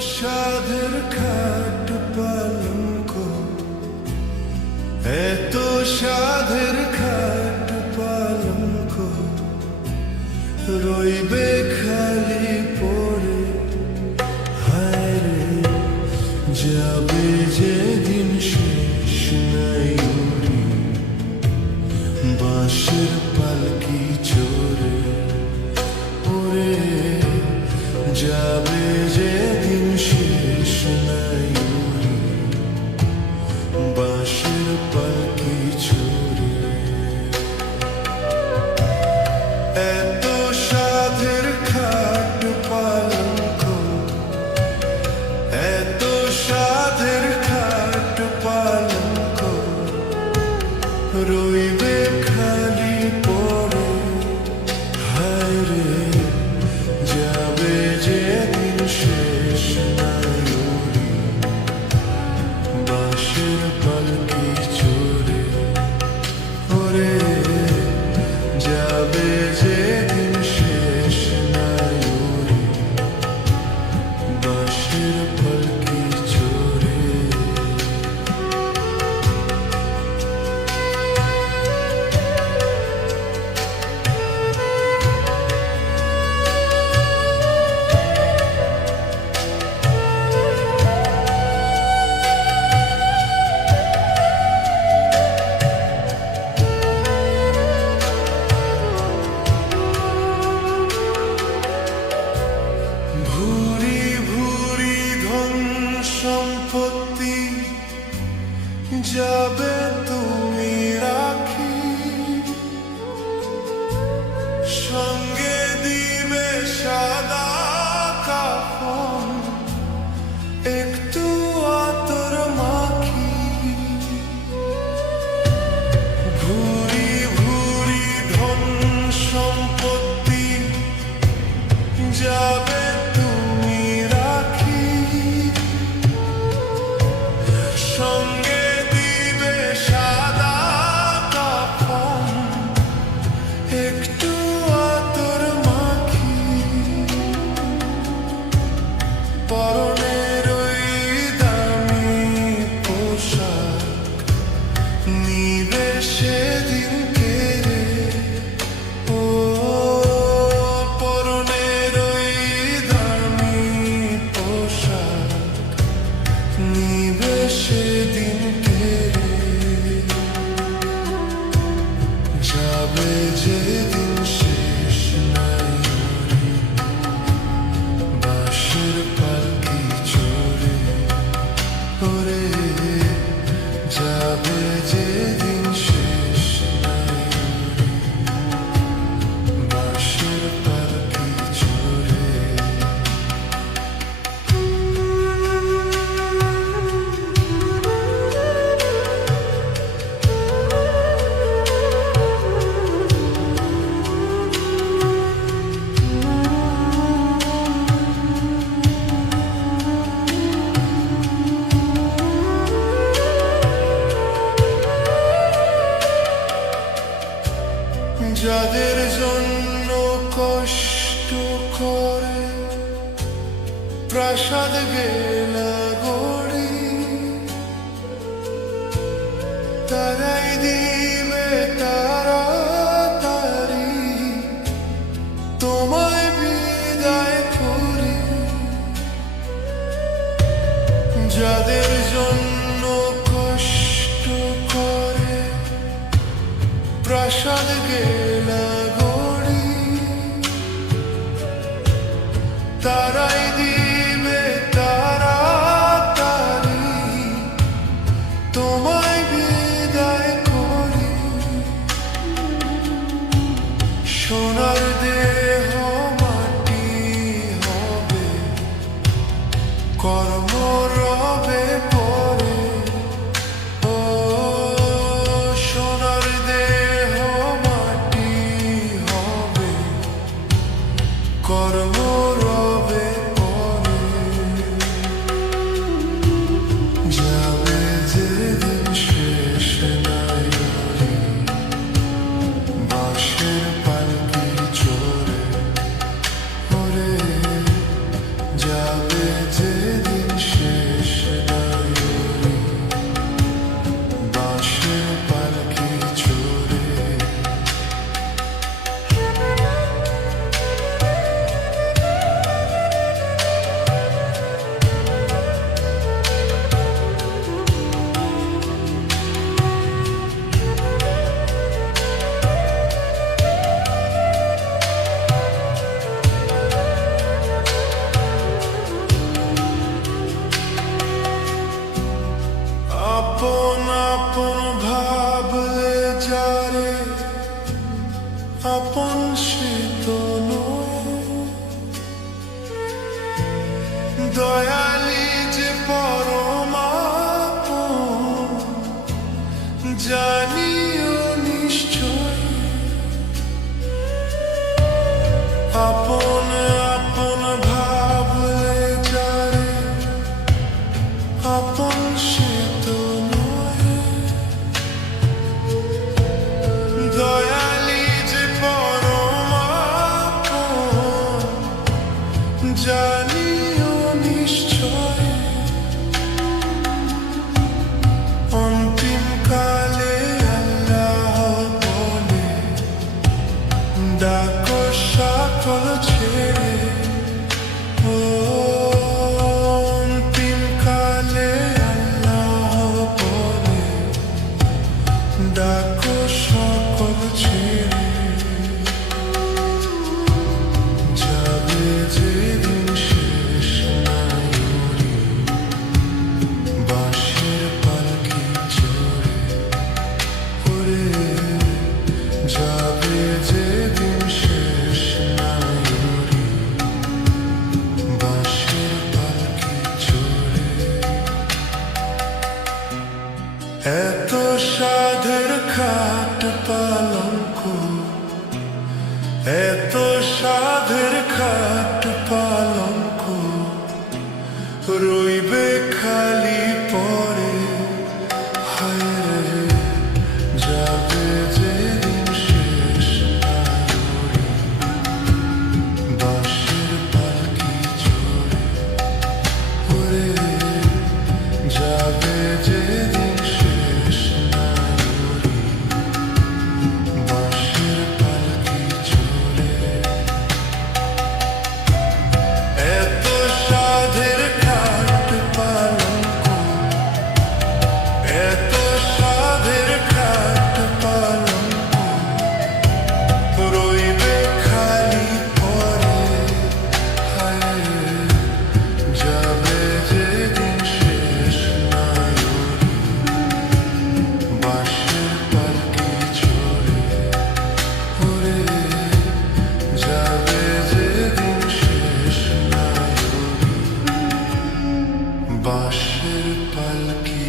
সাধের খাট পালঙ্ক, এত সাধের খাট পালঙ্ক রইবে খালি পড়ে। হায় রে যাবে যেদিন শেষ নাই উড়ি বাঁশের পালকি চড়ে। ওরে যাবে যেদিন শেষ নাই উড়ি বাঁশের পালকি চড়ে। এত সাধের খাট পালঙ্ক, এত সাধের খাট পালঙ্ক রইবে খালি পড়ে। হায় রে যাবে যেদিন শেষ নাই উড়ি বাঁশের পালকি চড়ে। ওরে যাবে যেদিন শেষ নাই উড়ি বাঁশের পালকি চড়ে। ভুরি ভুরি ধন সম্পত্তি যাবে তুমি রাখি, সঙ্গে দিবে সাদা কাফন একটু আতর মাখি। ভুরি ভুরি ধন সম্পত্তি যাবে তুমি রাখি, সঙ্গে দিবে সাদা কাফন একটু আতর মাখি। পরনের ওই দামি পোশাক নিবে সেদিন কেড়ে। ও পরনের ওই দামি পোশাক নিবে সেদিন কেড়ে। যাবে যেদিন শেষ নাই উড়ি বাঁশের পালকি চড়ে। ওরে যাবে যেদিন শেষ নাই উড়ি বাঁশের পালকি চড়ে। যাদের জন্য কষ্ট করে প্রাসাদ গেলা গড়ি, তারাই দিবে তাড়াতাড়ি তোমায় বিদায় করি। যাদের জন্য কষ্ট করে প্রাসাদ গেলা গড়ি, তারাই দিবে তাড়াতাড়ি তোমায় বিদায় করি। সোনার দেহ মাটি হবে কর্ম রবে পরে। ও সোনার দেহ মাটি হবে কর্ম রবে যাবে যেদিন শেষ ডায়রি বাঁশের পালকি চড়ে আপন আপন ভাবলে যারে আপন সে তো নয় দয়ালি যে পরমাপন জানিও নিশ্চয় আপন আপন ভাবলে যারে আপন সে তো নয় দয়ালি যে পরমাপন জানিও নিশ্চয় অন্তিম কালে আল্লাহ বলে ডাকো সকল ছেড়ে অন্তিম কালে আল্লাহ বলে ডাকো সকল ছেড়ে যাবে যেদিন শেষ নায়রি বাঁশের পালকি চড়ে ওরে যাবে যেদিন শেষ নায়রি বাঁশের পালকি চড়ে এত সাধের খাট পালঙ্ক এত সাধের খাট পালঙ্ক রইবে খালি পরে হায় রে যাবে যেদিন শেষ নায়রি বাঁশের পালকি চড়ে ওরে যাবে যেদিন শেষ নায়রি বাঁশের পালকি চড়ে এত সাধের খাট পালঙ্ক এত সাধের খাট পালঙ্ক রইবে খালি পরে হায় যাবে যেদিন শেষ নায়রি বাঁশের পালকি চড়ে ওরে যাবে যেদিন শেষ নায়রি বাঁশের পালকি